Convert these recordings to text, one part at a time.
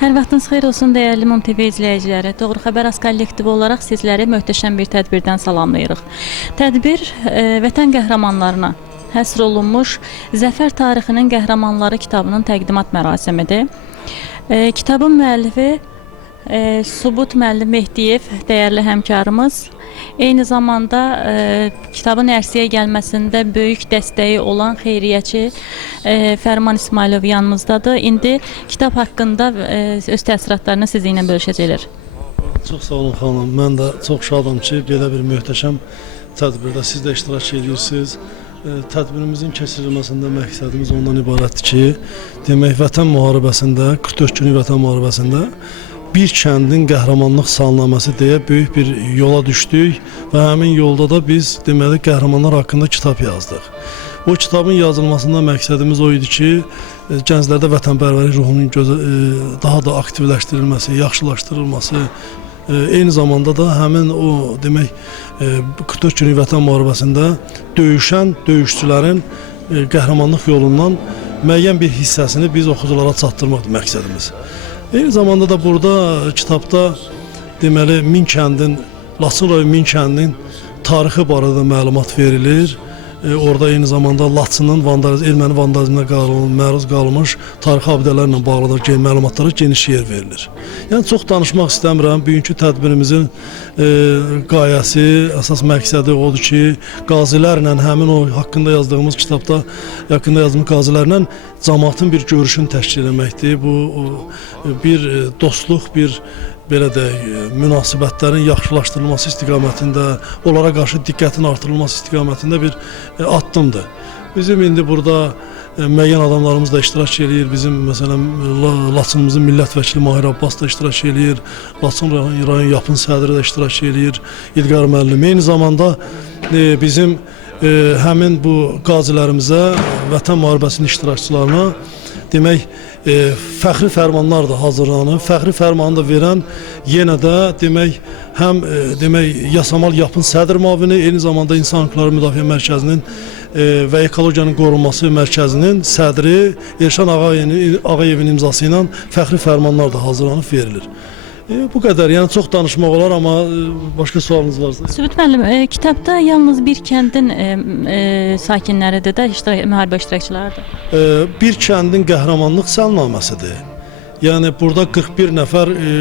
Hər vaxtınız xeyir olsun dəyərli Mum TV izləyiciləri. Doğru Xəbər Az kollektivi olaraq sizləri möhtəşəm bir tədbirdən salamlayırıq. Tədbir e, vətən qəhrəmanlarına həsr olunmuş Zəfər tarixinin qəhrəmanları kitabının təqdimat mərasimidir. E, kitabın müəllifi e, Subut müəllim Mehdiyev dəyərli həmkarımız. Eyni zamanda e, kitabın ərsəyə gəlməsində böyük dəstəyi olan xeyriyyəçi e, Fərman İsmailov yanımızdadır. İndi kitab haqqında e, öz təəssüratlarını sizinlə bölüşəcəklər. Çox sağ olun xanım. Mən də çox şadam ki, belə bir möhtəşəm tədbirdə siz də iştirak edirsiniz. E, Tədbirimizin keçirilməsində məqsədimiz ondan ibarətdir ki, demək Vətən müharibəsində, 44 günlük Vətən müharibəsində bir kəndin qəhrəmanlıq salnaməsi deyə böyük bir yola düşdük və həmin yolda da biz deməli qəhrəmanlar haqqında kitab yazdıq. O kitabın yazılmasında məqsədimiz o idi ki, e, gənclərdə vətənpərvərlik ruhunun e, daha da aktivləşdirilməsi, yaxşılaşdırılması, e, eyni zamanda da həmin o demək e, 44 günlük vətən müharibəsində döyüşən döyüşçülərin qəhrəmanlıq yolundan müəyyən bir hissəsini biz oxuculara çatdırmaqdır məqsədimiz. Eyni zamanda da burada kitabda deməli Min kəndin Laçın rayon Min kəndinin tarixi barədə məlumat verilir. E, orada eyni zamanda Laçının vandaliz, erməni vandalizminə qalmış, məruz qalmış tarixi abidələrlə bağlı da məlumatlara geniş yer verilir. Yəni çox danışmaq istəmirəm. Bugünkü tədbirimizin e, qayəsi, əsas məqsədi odur ki, qazilərlə həmin o haqqında yazdığımız kitabda haqqında yazdığımız qazilərlə cəmaatın bir görüşünü təşkil etməkdir. Bu o, bir e, dostluq, bir belə e, münasibətlərin yaxşılaşdırılması istiqamətində, onlara qarşı diqqətin artırılması istiqamətində bir e, addımdır. Bizim indi burada e, müəyyən adamlarımız da iştirak eləyir. Bizim məsələn La- Laçınımızın millət vəkili Mahir Abbas da iştirak eləyir. Laçın rayon, yapın sədri də iştirak eləyir. İlqar müəllim. Eyni zamanda e, bizim e, həmin bu qazilərimizə, vətən müharibəsinin iştirakçılarına demək e, fəxri fərmanlar da hazırlanıb. Fəxri fərmanı da verən yenə də demək həm e, Yasamal Yapın sədr müavini, eyni zamanda İnsan Hüquqları Müdafiə Mərkəzinin e, və Ekologiyanın Qorunması Mərkəzinin sədri Elşan Ağayevin, Ağayevin imzası ilə fəxri fərmanlar da hazırlanıb verilir. E, bu qədər. Yəni çox danışmaq olar, amma e, başqa sualınız varsa. Sübut müəllim, e, kitabda yalnız bir kəndin e, e, sakinləridir də, iştirak müharibə iştirakçılarıdır. e, bir kəndin qəhrəmanlıq səlnaməsidir. Yəni burada 41 nəfər e,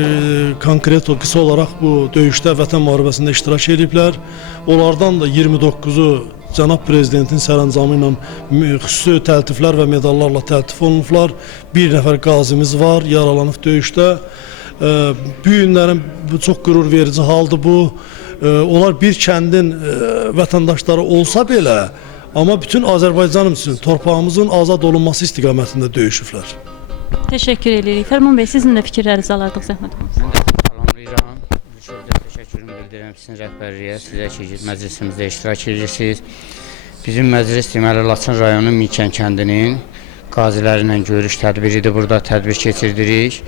konkret o qısa olaraq bu döyüşdə Vətən müharibəsində iştirak ediblər. Onlardan da 29-u cənab prezidentin sərəncamı ilə xüsusi təltiflər və medallarla təltif olunublar. Bir nəfər qazimiz var, yaralanıb döyüşdə. E, bu günlərin çox qürur verici haldır bu. E, onlar bir kəndin e, vətəndaşları olsa belə, amma bütün Azərbaycan üçün torpağımızın azad olunması istiqamətində döyüşüblər. Təşəkkür edirik. Fərman bəy, sizin də fikirlərinizi alardıq zəhmət olmasa. Salamlayıram. Şöhrət təşəkkürümü bildirirəm sizin rəhbərliyə, sizə ki, məclisimizdə iştirak edirsiniz. Bizim məclis deməli Laçın rayonu Mikən kəndinin qaziləri ilə görüş tədbiridir. Burada tədbir keçirdirik.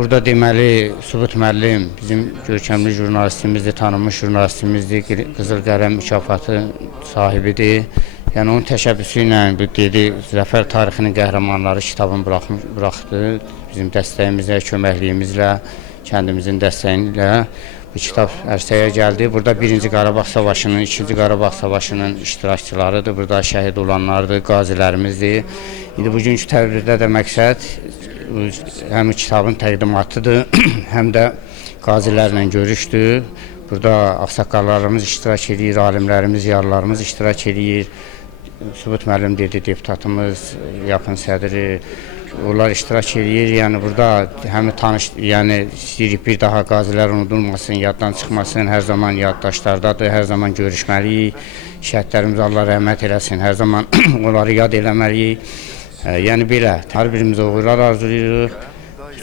Burada deməli Subut müəllim bizim görkəmli jurnalistimizdir, tanınmış jurnalistimizdir, Qı- Qızıl Qələm mükafatı sahibidir. Yəni onun təşəbbüsü ilə bu dedi Zəfər tarixinin qəhrəmanları kitabını buraxmış, buraxdı. Bizim dəstəyimizlə, köməkliyimizlə, kəndimizin dəstəyi ilə bu kitab ərsəyə gəldi. Burada 1-ci Qarabağ savaşının, 2-ci Qarabağ savaşının iştirakçılarıdır. Burada şəhid olanlardır, qazilərimizdir. İndi bugünkü tədbirdə də məqsəd həm kitabın təqdimatıdır, həm də qazilərlə görüşdür. Burada ağsaqqallarımız iştirak edir, alimlərimiz, yarlarımız iştirak edir. Subut müəllim dedi, deputatımız, yapın sədri, onlar iştirak edir. Yəni burada həmin tanış, yəni istəyirik bir daha qazilər unudulmasın, yaddan çıxmasın, hər zaman yaddaşlardadır, hər zaman görüşməliyik. Şəhidlərimiz Allah rəhmət eləsin, hər zaman onları yad eləməliyik. Yəni belə, hər birimizə uğurlar arzulayırıq.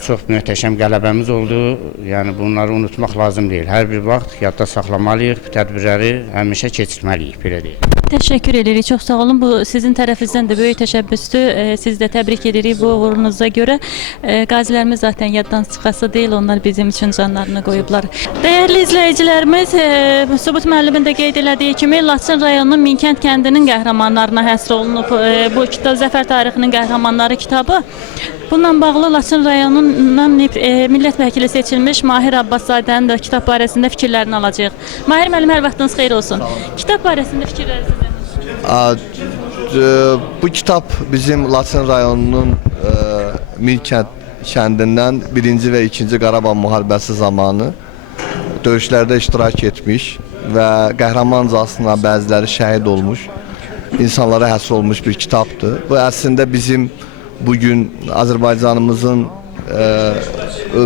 Çox möhtəşəm qələbəmiz oldu. Yəni bunları unutmaq lazım deyil. Hər bir vaxt yadda saxlamalıyıq, bu tədbirləri həmişə keçirməliyik, belə deyək. Təşəkkür edirik. Çox sağ olun. Bu sizin tərəfinizdən də böyük təşəbbüsdür. E, siz də təbrik edirik bu uğurunuza görə. E, qazilərimiz zaten yaddan çıxası deyil. Onlar bizim üçün canlarını qoyublar. Dəyərli izləyicilərimiz, e, Subut müəllimin də qeyd elədiyi kimi Laçın rayonunun Minkənd kəndinin qəhrəmanlarına həsr olunub e, bu kitab Zəfər tarixinin qəhrəmanları kitabı. Bununla bağlı Laçın rayonundan e, millət vəkili seçilmiş Mahir Abbaszadənin də kitab barəsində fikirlərini alacağıq. Mahir müəllim, hər vaxtınız xeyir olsun. Kitab barəsində fikirləriniz nədir? Bu kitap bizim Laçın rayonunun e, Milkənd kəndindən 1-ci və 2-ci Qarabağ müharibəsi zamanı döyüşlərdə iştirak etmiş və qəhrəmancasına bəziləri şəhid olmuş, insanlara həsr olmuş bir kitabdır. Bu əslində bizim bugün Azərbaycanımızın e,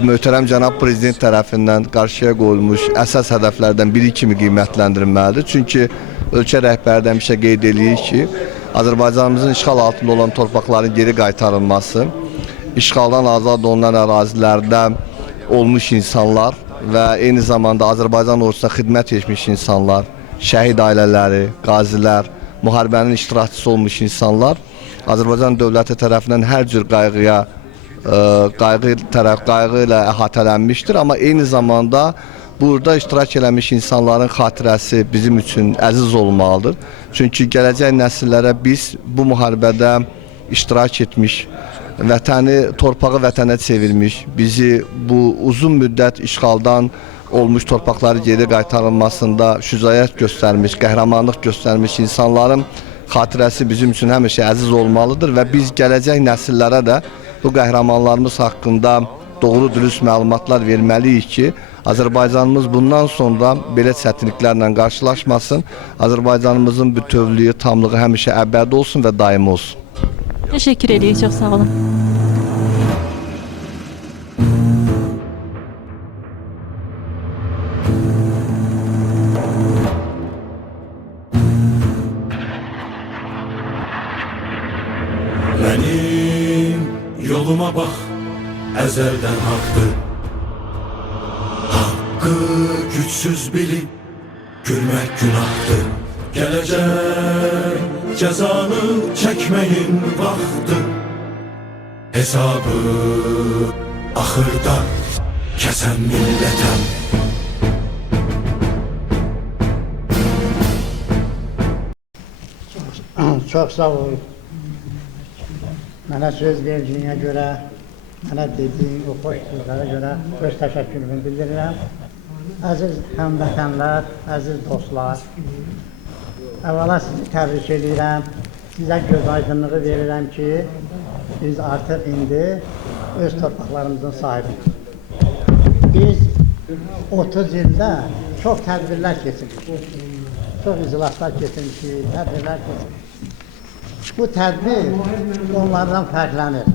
möhtərəm cənab prezident tərəfindən qarşıya qoyulmuş əsas hədəflərdən biri kimi qiymətləndirilməlidir. Çünki ölkə rəhbəri də həmişə qeyd eləyir ki, Azərbaycanımızın işğal altında olan torpaqların geri qaytarılması, işğaldan azad olunan ərazilərdə olmuş insanlar və eyni zamanda Azərbaycan ordusuna xidmət etmiş insanlar, şəhid ailələri, qazilər, müharibənin iştirakçısı olmuş insanlar Azərbaycan dövləti tərəfindən hər cür qayğıya ə, qayğı tərəf qayğı ilə əhatələnmişdir, amma eyni zamanda burada iştirak eləmiş insanların xatirəsi bizim üçün əziz olmalıdır. Çünki gələcək nəsillərə biz bu müharibədə iştirak etmiş, vətəni, torpağı vətənə çevirmiş, bizi bu uzun müddət işğaldan olmuş torpaqları geri qaytarılmasında şücaət göstərmiş, qəhrəmanlıq göstərmiş insanların xatirəsi bizim üçün həmişə əziz olmalıdır və biz gələcək nəsillərə də bu qəhrəmanlarımız haqqında doğru dürüst məlumatlar verməliyik ki, Azərbaycanımız bundan sonra belə çətinliklərlə qarşılaşmasın. Azərbaycanımızın bütövlüyü, tamlığı həmişə əbədi olsun və daimi olsun. Təşəkkür edirik. Çox sağ olun. Ezelden haktı Hakkı güçsüz bilip gülmek günahtı. Gelecek cezanı çekmeyin vakti Hesabı ahırda kesen milletem Çox sağ ol. Mənə söz verdiyinə görə, mənə dediyin o xoş sözlərə görə öz təşəkkürümü bildirirəm. Əziz həmvətənlər, əziz dostlar, əvvəla sizi təbrik edirəm. Sizə göz aydınlığı verirəm ki, biz artıq indi öz torpaqlarımızın sahibiyik. Biz 30 ildə çox tədbirlər keçirmişik. Çox iclaslar keçirmişik, tədbirlər keçirmişik. Bu tədbir onlardan fərqlənir.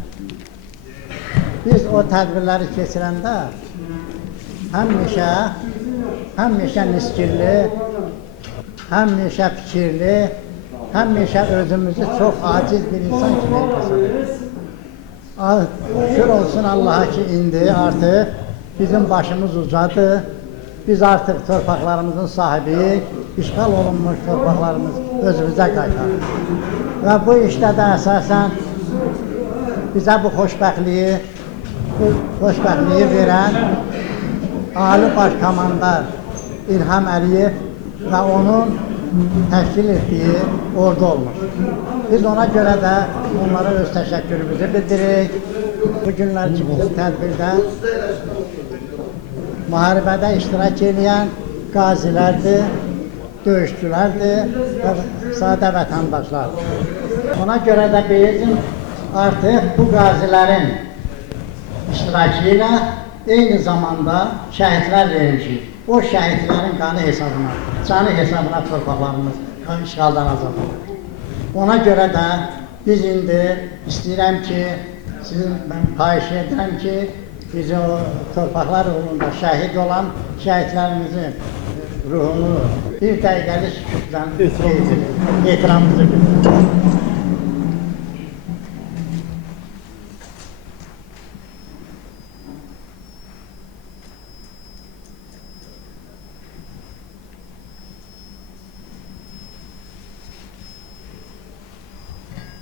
Biz o tədbirləri keçirəndə həmişə, həmişə niskirli, həmişə fikirli, həmişə özümüzü çox aciz bir insan kimi edirik. Al- Şükür olsun Allah'a ki indi artıq bizim başımız ucadı. Biz artıq torpaqlarımızın sahibiyik. İşğal olunmuş torpaqlarımız özümüzə qaytarır. Və bu işdə də əsasən bizə bu xoşbəxtliyi, xoşbəxtliyi verən Ali Baş Komandar İlham Əliyev və onun təşkil etdiyi ordu olmuş. Biz ona görə də onlara öz təşəkkürümüzü bildiririk. Bu günlər ki, bizim tədbirdə müharibədə iştirak edən qazilərdir, döyüşçülərdir və sadə vətəndaşlar. Ona görə də bizim artıq bu qazilərin iştirakı ilə eyni zamanda şəhidlər verilmişik. O şəhidlərin qanı hesabına, canı hesabına torpaqlarımız işğaldan azad olunur. Ona görə də biz indi istəyirəm ki, sizin mən xahiş edirəm ki, bizim o torpaqlar uğrunda şəhid olan şəhidlərimizin ruhunu bir dəqiqəlik sükutla ehtiramımızı bildirin.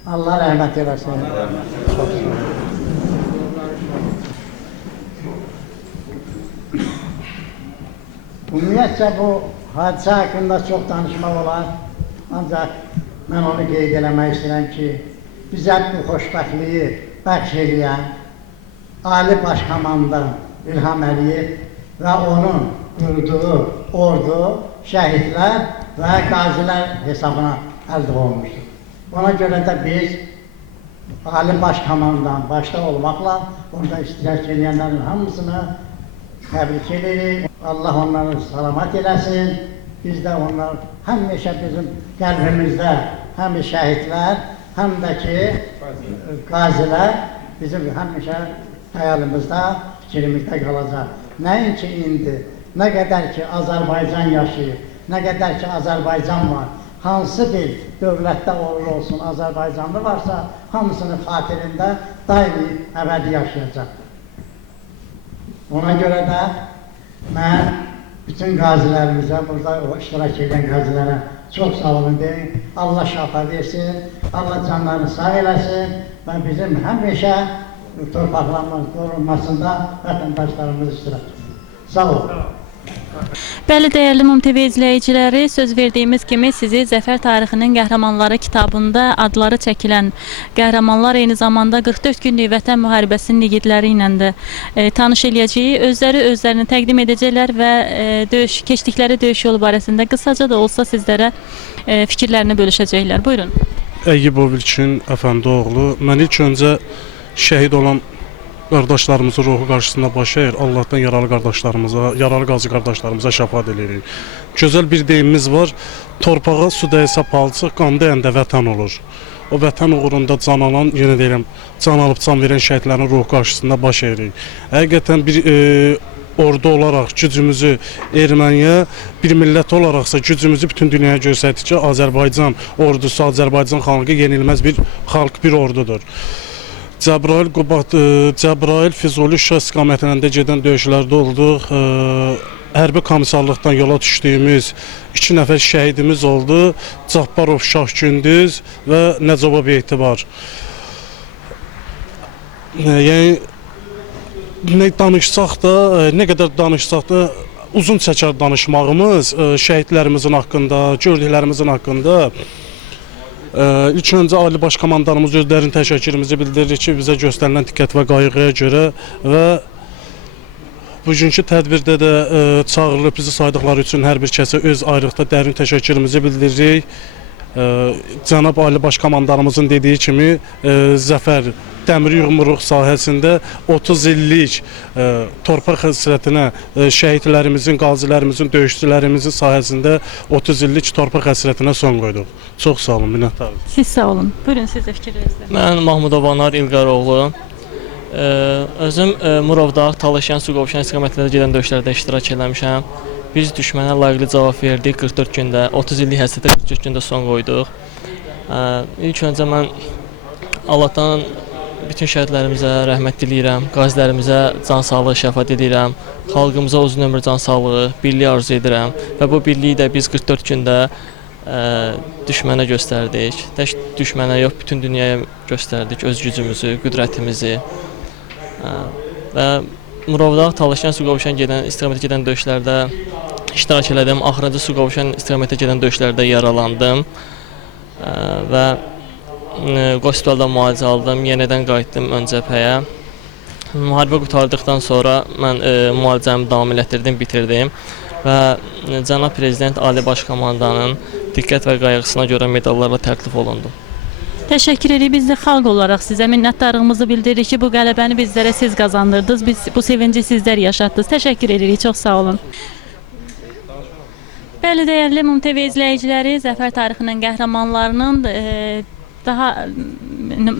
Allah rəhmət eləsin. Çox sağ olun. Ümumiyyətcə bu hadisə haqqında çox danışmaq olar. Ancaq mən onu qeyd eləmək istəyirəm ki, bizə bu xoşbəxtliyi bəxş edən Ali Baş Komandan İlham Əliyev və onun qurduğu ordu şəhidlər və qazilər hesabına əldə olunmuşdur. Ona görə də biz Ali Baş Komandan başda olmaqla orada iştirak edənlərin hamısını təbrik edirik. Allah onları salamat eləsin. Biz də onlar həmişə bizim qəlbimizdə həm şəhidlər, həm də ki qazilər bizim həmişə xəyalımızda, fikrimizdə qalacaq. Nəinki indi, nə qədər ki Azərbaycan yaşayır, nə qədər ki Azərbaycan var, hansı bir dövlətdə olur olsun Azərbaycanlı varsa, hamısının xatirində daimi əbədi yaşayacaq. Ona görə də mən bütün qazilərimizə, burada iştirak edən qazilərə çox sağ olun deyin. Allah şəfa versin, Allah canlarını sağ eləsin və bizim həmişə torpaqlarımız qorunmasında vətəndaşlarımız iştirak etsin. Sağ olun. Bəli, dəyərli Mum izləyiciləri, söz verdiyimiz kimi sizi Zəfər tarixinin qəhrəmanları kitabında adları çəkilən qəhrəmanlar eyni zamanda 44 günlük Vətən müharibəsinin igidləri ilə də e, tanış eləyəcəyik. Özləri özlərini təqdim edəcəklər və e, döyüş keçdikləri döyüş yolu barəsində qısaca da olsa sizlərə e, fikirlərini bölüşəcəklər. Buyurun. Əyyib Ilkin Əfəndioğlu. Mən ilk öncə şəhid olan qardaşlarımızın ruhu qarşısında baş əyir. Allahdan yaralı qardaşlarımıza, yaralı qazi qardaşlarımıza şəfa diləyirik. Gözəl bir deyimimiz var. Torpağa su dəysə palçıq, qan dəyəndə vətən olur. O vətən uğrunda can alan, yenə deyirəm, can alıb can verən şəhidlərin ruhu qarşısında baş əyirik. Həqiqətən bir e, ordu olaraq gücümüzü erməniyə, bir millət olaraqsa gücümüzü bütün dünyaya göstərdik ki, Azərbaycan ordusu, Azərbaycan xalqı yenilməz bir xalq, bir ordudur. Cəbrayıl Qubat, e, Cəbrayıl Füzuli Şuşa istiqamətində gedən döyüşlərdə olduq. E, Hərbi komissarlıqdan yola düşdüyümüz iki nəfər şəhidimiz oldu. Cabbarov Şah Gündüz və Nəcəbov Etibar. E, Yəni nə danışsaq da, nə qədər danışsaq da uzun çəkər danışmağımız şəhidlərimizin haqqında, gördüklərimizin haqqında. İlk öncə Ali Baş Komandanımız özlərinin təşəkkürümüzü bildiririk ki, bizə göstərilən diqqət və qayğıya görə və bugünkü tədbirdə də e, çağırılıb bizi saydıqları üçün hər bir kəsə öz ayrıqda dərin təşəkkürümüzü bildiririk. E, Cənab Ali Baş Komandanımızın dediyi kimi e, Zəfər dəmir yumruq sahəsində 30 illik e, torpaq həsrətinə e, şəhidlərimizin, qazilərimizin, döyüşçülərimizin sahəsində 30 illik torpaq həsrətinə son qoyduq. Çox sağ olun, minnətdarım. Siz sağ olun. Buyurun siz də fikirlərinizi. Mən Mahmudov Anar İlqaroğlu. Ə, Özüm ə, Murovdağ, Talaşyan, Suqovşan istiqamətində gedən döyüşlərdə iştirak etmişəm. Biz düşmənə layiqli cavab verdik 44 gündə, 30 illik həsrətə 44 gündə son qoyduq. Ə, İlk öncə mən Allahdan bütün şəhidlərimizə rəhmət diləyirəm, qazilərimizə can sağlığı, şəfa diləyirəm. Xalqımıza uzun ömür, can sağlığı, birlik arzu edirəm və bu birliyi də biz 44 gündə ə, düşmənə göstərdik. Tək düşmənə yox, bütün dünyaya göstərdik öz gücümüzü, qüdrətimizi. Ə, və Murovdağ, Talaşyan, Suqovşan gedən istiqamətə gedən döyüşlərdə iştirak elədim. Axırıncı Suqovşan istiqamətə gedən döyüşlərdə yaralandım. Ə, və ə, hospitalda müalicə aldım. Yenidən qayıtdım ön cəbhəyə. Müharibə qurtardıqdan sonra mən ə, müalicəmi davam elətdirdim, bitirdim və ə, cənab prezident Ali Baş Komandanın diqqət və qayğısına görə medallarla təltif olundum. Təşəkkür edirik. Biz də xalq olaraq sizə minnətdarlığımızı bildiririk ki, bu qələbəni bizlərə siz qazandırdınız. Biz bu sevinci sizlər yaşatdınız. Təşəkkür edirik. Çox sağ olun. Bəli, dəyərli Mum TV izləyiciləri, Zəfər tarixinin qəhrəmanlarının e, daha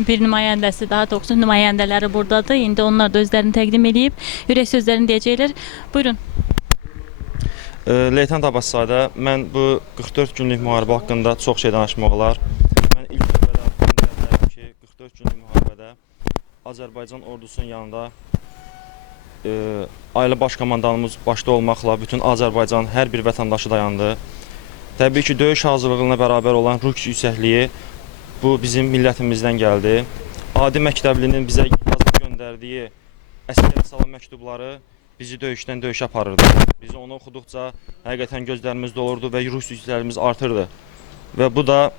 bir nümayəndəsi, daha doğrusu nümayəndələri burdadır. İndi onlar da özlərini təqdim edib, ürək sözlərini deyəcəklər. Buyurun. Leytenant Abbaszadə, mən bu 44 günlük müharibə haqqında çox şey danışmaq olar. Mən ilk növbədə ki, 44 günlük müharibədə Azərbaycan ordusunun yanında e, ailə baş komandanımız başda olmaqla bütün Azərbaycan hər bir vətəndaşı dayandı. Təbii ki, döyüş hazırlığı ilə bərabər olan ruh yüksəkliyi bu bizim millətimizdən gəldi. Adi məktəblinin bizə yazıb göndərdiyi salam məktubları bizi döyüşdən döyüşə aparırdı. Biz onu oxuduqca həqiqətən gözlərimiz dolurdu və ruh güclərimiz artırdı. Və bu da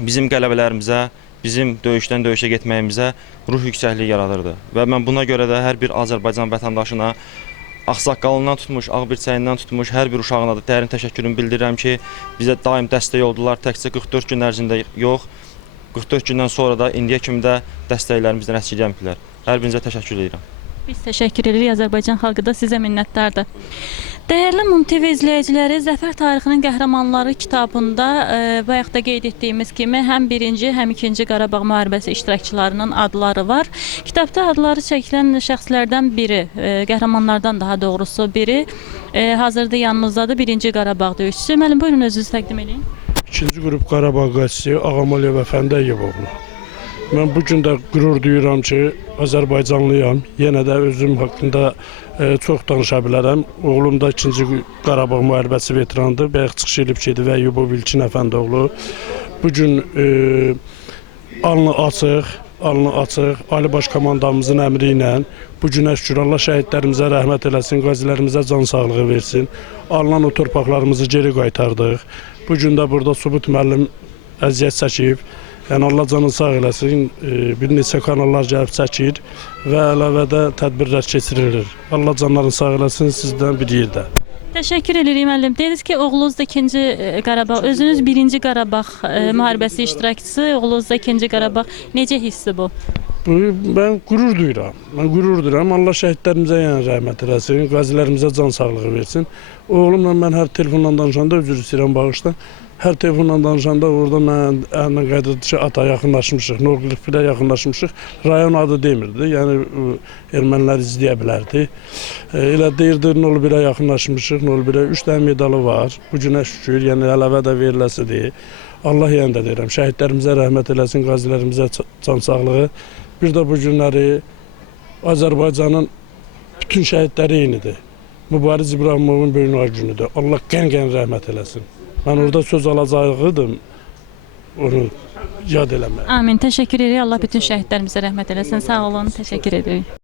bizim qələbələrimizə, bizim döyüşdən döyüşə getməyimizə ruh yüksəkliyi yaradırdı. Və mən buna görə də hər bir Azərbaycan vətəndaşına ağsaqqalından tutmuş, ağbirçəyindən tutmuş hər bir uşağına da dərin təşəkkürümü bildirirəm ki, bizə daim dəstək oldular. Təkcə 44 gün ərzində yox, 44 gündən sonra da indiyə kimi də dəstəklərimizdən əsirgəmədilər. Hər birinizə təşəkkür edirəm. Biz təşəkkür edirik. Azərbaycan xalqı da sizə minnətdardır. Dəyərli Mum TV izləyiciləri, Zəfər tarixinin qəhrəmanları kitabında e, bayaq da qeyd etdiyimiz kimi həm 1-ci, həm 2-ci Qarabağ müharibəsi iştirakçılarının adları var. Kitabda adları çəkilən şəxslərdən biri, e, qəhrəmanlardan daha doğrusu biri e, hazırda yanımızdadır 1-ci Qarabağ döyüşçüsü. Müəllim buyurun özünüzü təqdim edin. İkinci qrup Qarabağ qaçısı Ağamalyev Əfəndiyevoğlu. Mən bu gün də qürur duyuram ki, Azərbaycanlıyam. Yenə də özüm haqqında e, çox danışa bilərəm. Oğlum da 2-ci Qarabağ müharibəsi veteranıdır. Bayaq çıxış edib gedir və Yubov İlkin Əfəndoğlu. Bu gün e, alnı açıq, alnı açıq Ali Baş Komandanımızın əmri ilə bu günə şükür Allah şəhidlərimizə rəhmət eləsin, qazilərimizə can sağlığı versin. Alınan o torpaqlarımızı geri qaytardıq. Bu gün də burada Subut müəllim əziyyət çəkib. Yəni Allah canını sağ eləsin. E, Bir neçə kanallar gəlib çəkir və əlavə də tədbirlər keçirilir. Allah canlarını sağ eləsin sizdən bir yerdə. Təşəkkür edirik müəllim. Dediniz ki, oğlunuz da 2-ci e, Qarabağ, özünüz 1-ci Qarabağ e, müharibəsi iştirakçısı, oğlunuz da 2-ci Qarabağ. Necə hissi bu? Bu mən qürur duyuram. Mən qürur duyuram. Allah şəhidlərimizə yəni rəhmət eləsin, qazilərimizə can sağlığı versin. Oğlumla mən hər telefonla danışanda üzr istəyirəm bağışla. Hər telefonla danışanda orada mən əlinə qayıdırdı ki, ata yaxınlaşmışıq, Norqulıq filə yaxınlaşmışıq. Rayon adı demirdi. Yəni ə, ermənilər izləyə bilərdi. E, Elə deyirdi 01-ə yaxınlaşmışıq, 01-ə 3 dənə medalı var. Bu günə şükür, yəni əlavə də veriləsidir. Allah yəni də deyirəm, şəhidlərimizə rəhmət eləsin, qazilərimizə can sağlığı. Bir də bu günləri Azərbaycanın bütün şəhidləri eynidir. Mübariz İbrahimovun böyünə günüdür. Allah qən-qən rəhmət eləsin. Mən orada söz alacaqdım. Onu yad eləmək. Amin. Təşəkkür edirik. Allah bütün şəhidlərimizə rəhmət eləsin. Sağ olun. Təşəkkür edirik.